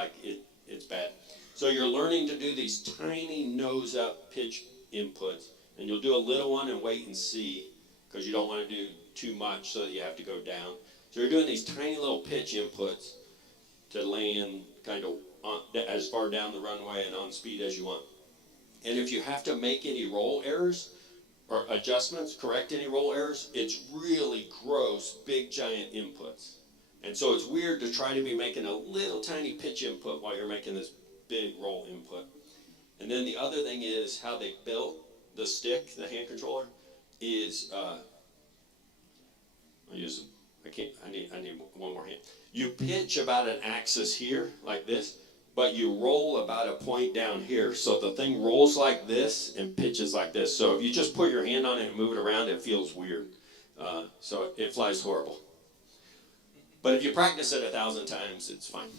it's bad. So you're learning to do these tiny nose up pitch inputs, and you'll do a little one and wait and see, because you don't want to do too much so that you have to go down. So you're doing these tiny little pitch inputs to land kind of as far down the runway and on speed as you want. And if you have to make any roll errors or adjustments, correct any roll errors, it's really gross, big giant inputs. And so it's weird to try to be making a little tiny pitch input while you're making this big roll input. And then the other thing is how they built the stick, the hand controller, is I need one more hand. You pitch about an axis here, like this, but you roll about a point down here. So the thing rolls like this and pitches like this. So if you just put your hand on it and move it around, it feels weird. So it flies horrible. But if you practice it 1,000 times, it's fine.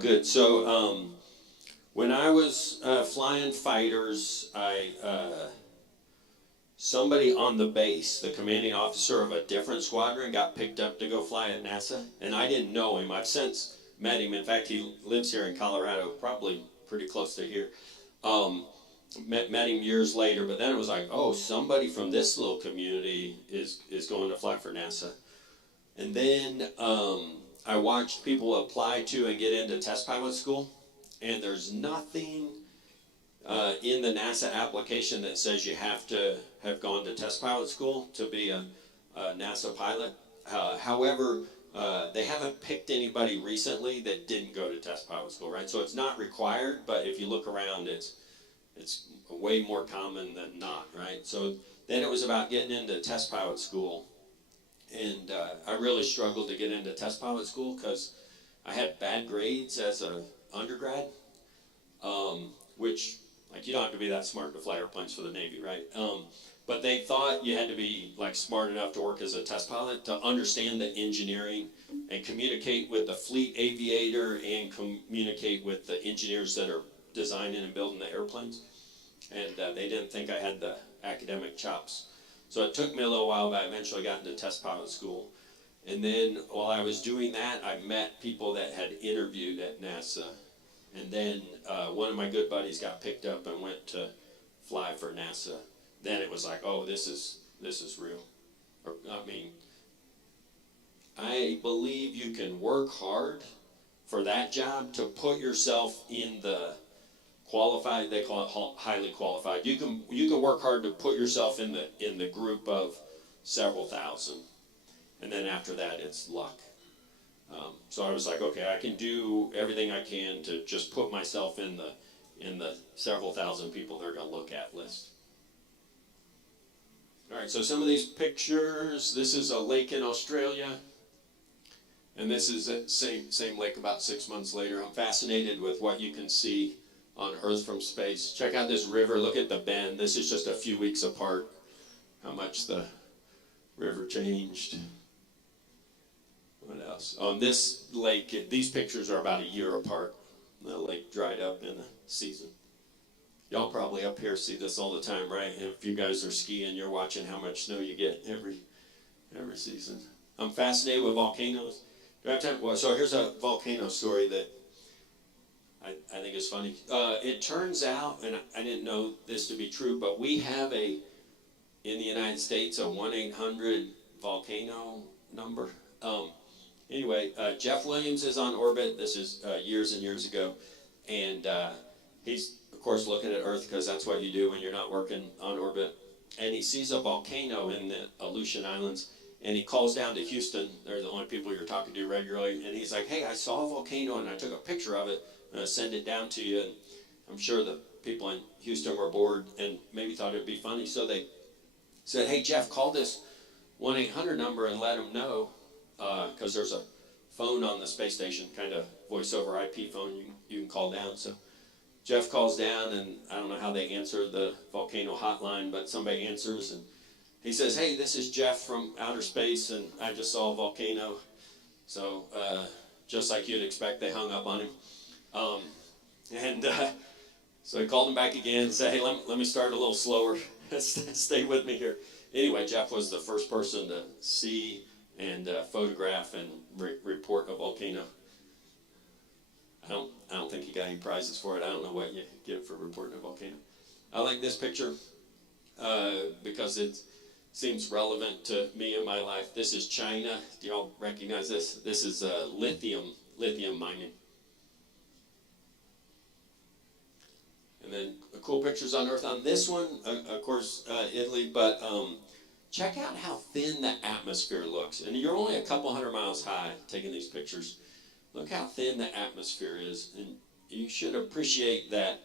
Good. So when I was flying fighters, somebody on the base, the commanding officer of a different squadron, got picked up to go fly at NASA, and I didn't know him. I've since met him. In fact, he lives here in Colorado, probably pretty close to here. Met him years later, but then it was like, oh, somebody from this little community is going to fly for NASA. And then I watched people apply to and get into test pilot school, and there's nothing in the NASA application that says you have to have gone to test pilot school to be a NASA pilot. However, they haven't picked anybody recently that didn't go to test pilot school, right? So it's not required, but if you look around, it's way more common than not, right? So then it was about getting into test pilot school. And I really struggled to get into test pilot school because I had bad grades as an undergrad, which, you don't have to be that smart to fly airplanes for the Navy, right? But they thought you had to be, smart enough to work as a test pilot to understand the engineering and communicate with the fleet aviator and communicate with the engineers that are designing and building the airplanes. And they didn't think I had the academic chops. So it took me a little while, but I eventually got into test pilot school. And then while I was doing that, I met people that had interviewed at NASA. And then one of my good buddies got picked up and went to fly for NASA. Then it was like, oh, this is real. I mean, I believe you can work hard for that job to put yourself in the qualified. They call it highly qualified. You can work hard to put yourself in the group of several thousand, and then after that, it's luck. So I was like, okay, I can do everything I can to just put myself in the several thousand people they're going to look at list. All right, so some of these pictures. This is a lake in Australia, and this is the same lake about 6 months later. I'm fascinated with what you can see on Earth from space. Check out this river. Look at the bend. This is just a few weeks apart. How much the river changed. What else? On this lake, these pictures are about a year apart. The lake dried up in the season. Y'all probably up here see this all the time, right? If you guys are skiing, you're watching how much snow you get every season. I'm fascinated with volcanoes. Do I have time? Well, so here's a volcano story that I think is funny. It turns out, and I didn't know this to be true, but we have in the United States, a 1-800 volcano number. Anyway, Jeff Williams is on orbit. This is years and years ago. And he's, of course, looking at Earth because that's what you do when you're not working on orbit. And he sees a volcano in the Aleutian Islands. And he calls down to Houston. They're the only people you're talking to regularly. And he's like, hey, I saw a volcano and I took a picture of it. I'm going to send it down to you. And I'm sure the people in Houston were bored and maybe thought it'd be funny. So they said, hey, Jeff, call this 1-800 number and let them know. Because there's a phone on the space station, kind of voice over IP phone you can call down. So Jeff calls down, and I don't know how they answer the volcano hotline, but somebody answers, and he says, hey, this is Jeff from outer space, and I just saw a volcano. So just like you'd expect, they hung up on him. So he called him back again and said, hey, let me start a little slower. Stay with me here. Anyway, Jeff was the first person to see and photograph and report a volcano. I don't think he got any prizes for it. I don't know what you get for reporting a volcano. I like this picture because it seems relevant to me in my life. This is China. Do y'all recognize this? This is lithium mining. And then cool pictures on Earth. On this one, of course, Italy, but check out how thin the atmosphere looks. And you're only a couple hundred miles high taking these pictures. Look how thin the atmosphere is. And you should appreciate that.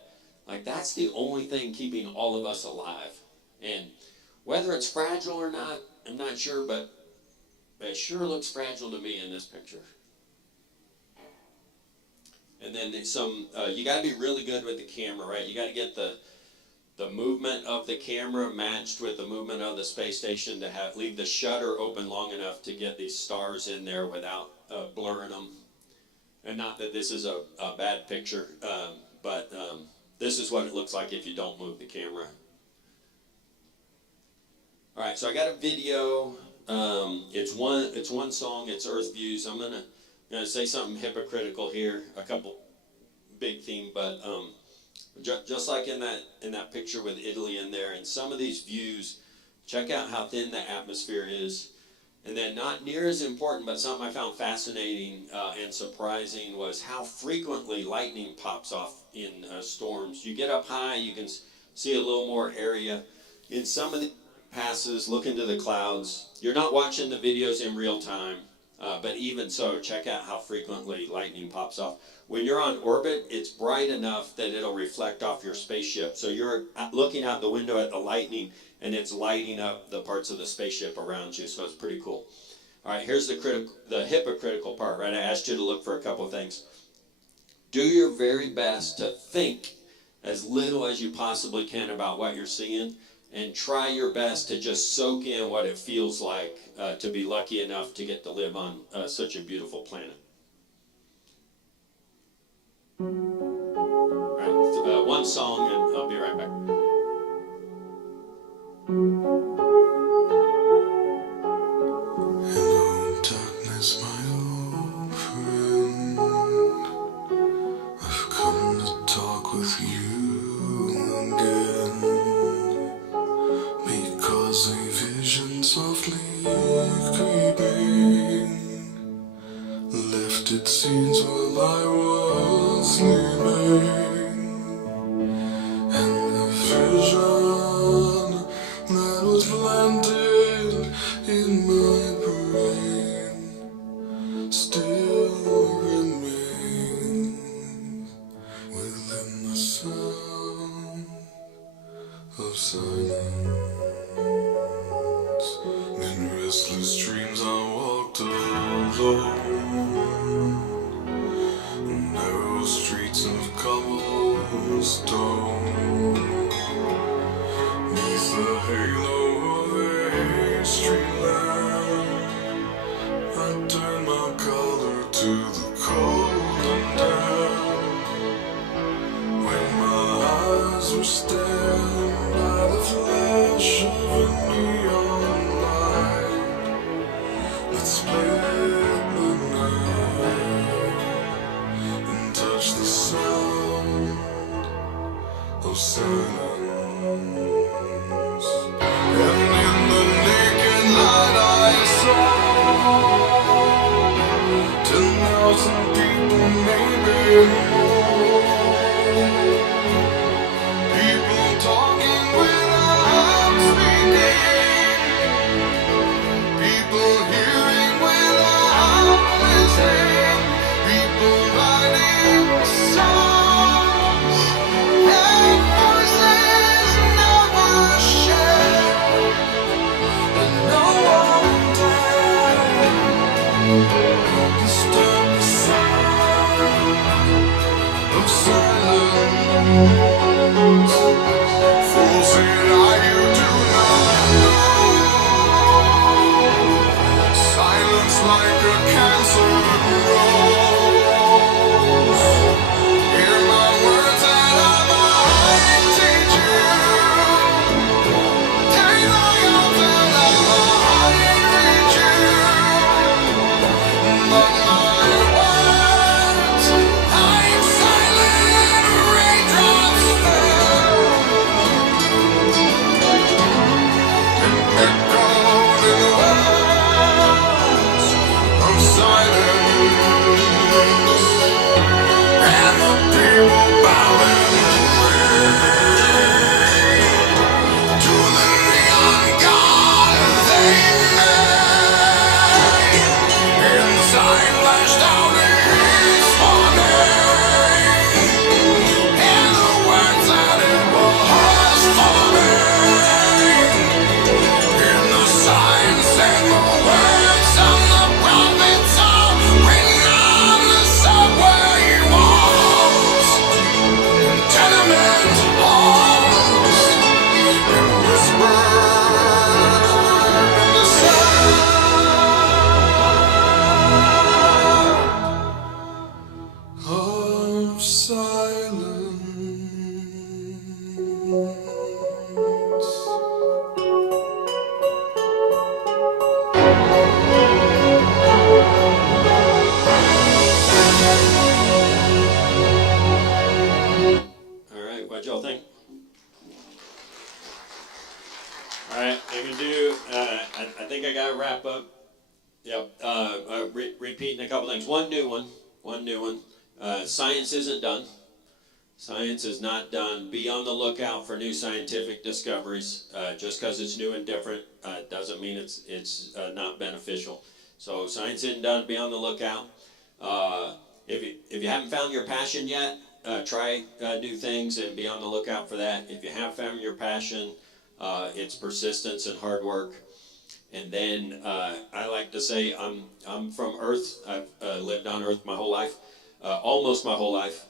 Like, that's the only thing keeping all of us alive. And whether it's fragile or not, I'm not sure, but it sure looks fragile to me in this picture. And then you got to be really good with the camera, right? You got to get the movement of the camera matched with the movement of the space station to leave the shutter open long enough to get these stars in there without blurring them. And not that this is a bad picture, but this is what it looks like if you don't move the camera. All right, so I got a video. It's one song. It's Earth Views. I'm gonna say something hypocritical here. A couple big theme, but just like in that picture with Italy in there, in some of these views, check out how thin the atmosphere is. And then not near as important, but something I found fascinating and surprising was how frequently lightning pops off in storms. You get up high, you can see a little more area. In some of the passes, look into the clouds. You're not watching the videos in real time, but even so, check out how frequently lightning pops off. When you're on orbit, it's bright enough that it'll reflect off your spaceship. So you're looking out the window at the lightning, and it's lighting up the parts of the spaceship around you, so it's pretty cool. All right, here's the hypocritical part, right? I asked you to look for a couple of things. Do your very best to think as little as you possibly can about what you're seeing, and try your best to just soak in what it feels like to be lucky enough to get to live on such a beautiful planet. All right, one song, and I'll be right back. Hello, dark. was a vision softly creeping, left its scenes while I was sleeping, and the vision that was planted in my brain still remains within the sound of silence. In restless dreams I walked alone, narrow streets of cobblestone, neath the halo of a street lamp, I turned my collar to the cold and damp. When my eyes were stared by the flash of a neon light that split the night and touched the sound of silence. And in the naked light I saw 10,000 people, maybe more. People talking without speaking, people hearing without listening, people writing songs and voices never shared, and no one dared disturb the sound of silence. Fools said I, you do not know. Silence like a cancer grows. Hear my words and I might teach you. Take my arms and I might reach you. But my words, like silent raindrops fell, and echoed in the wells of silence, and the people bowing to the neon god they made. Inside flashed out his warning, and the words that it was forming, in the signs and the words of the prophets are written on the subway walls, tenement halls, and whispered in the sound of silence. All right, what y'all think? All right, I'm gonna do. I think I gotta wrap up. Yep. Repeating a couple things. One new one. Science isn't done. Science is not done. Be on the lookout for new scientific discoveries. Just because it's new and different doesn't mean it's not beneficial. So science isn't done. Be on the lookout. If you haven't found your passion yet, try new things and be on the lookout for that. If you have found your passion, it's persistence and hard work. And then I like to say I'm from Earth. I've lived on Earth my whole life, almost my whole life.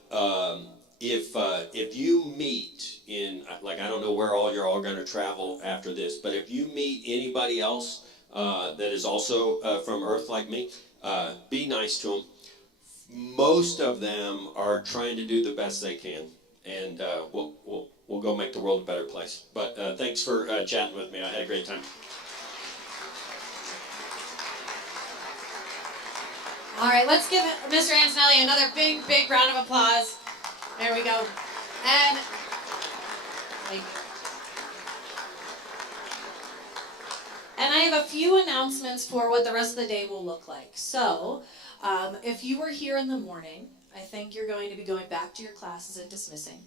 If you meet in, like, I don't know where you're all going to travel after this, but if you meet anybody else that is also from Earth like me, be nice to them. Most of them are trying to do the best they can, and we'll go make the world a better place. But thanks for chatting with me. I had a great time. All right, let's give Mr. Antonelli another big round of applause. There we go. And have a few announcements for what the rest of the day will look like. So, if you were here in the morning, I think you're going to be going back to your classes and dismissing.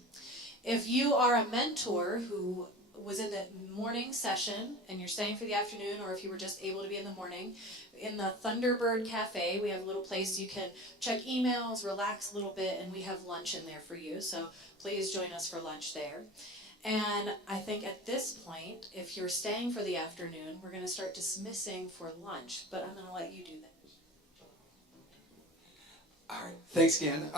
If you are a mentor who was in the morning session and you're staying for the afternoon, or if you were just able to be in the morning, in the Thunderbird Cafe, we have a little place you can check emails, relax a little bit, and we have lunch in there for you. So please join us for lunch there. And I think at this point, if you're staying for the afternoon, we're going to start dismissing for lunch, but I'm going to let you do that. All right, thanks again.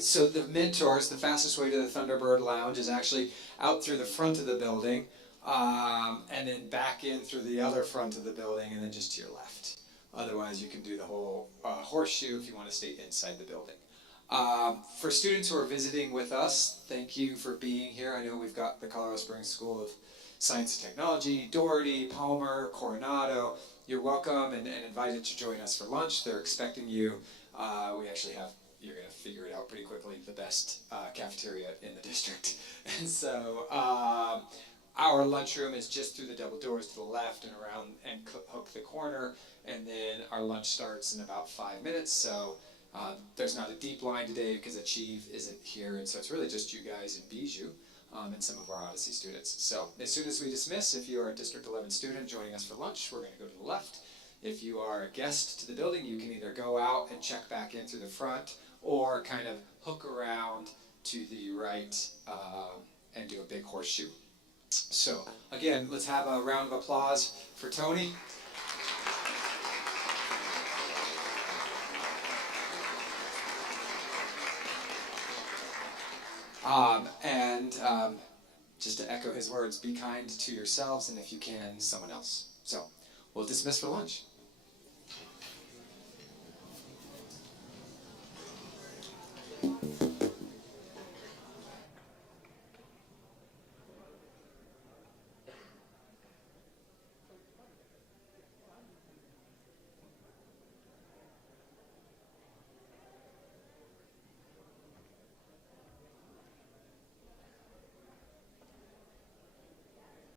So the mentors, the fastest way to the Thunderbird Lounge is actually out through the front of the building, and then back in through the other front of the building, and then just to your left. Otherwise, you can do the whole horseshoe if you want to stay inside the building. For students who are visiting with us, thank you for being here. I know we've got the Colorado Springs School of Science and Technology, Doherty, Palmer, Coronado. You're welcome and invited to join us for lunch. They're expecting you. We actually have, you're going to figure it out pretty quickly, the best cafeteria in the district. And so our lunchroom is just through the double doors to the left and around and hook the corner. And then our lunch starts in about 5 minutes. So there's not a deep line today because the chief isn't here. And so it's really just you guys and Bijou and some of our Odyssey students. So as soon as we dismiss, if you are a District 11 student joining us for lunch, we're going to go to the left. If you are a guest to the building, you can either go out and check back in through the front or kind of hook around to the right and do a big horseshoe. So again, let's have a round of applause for Tony. Just to echo his words, be kind to yourselves and if you can, someone else. So we'll dismiss for lunch.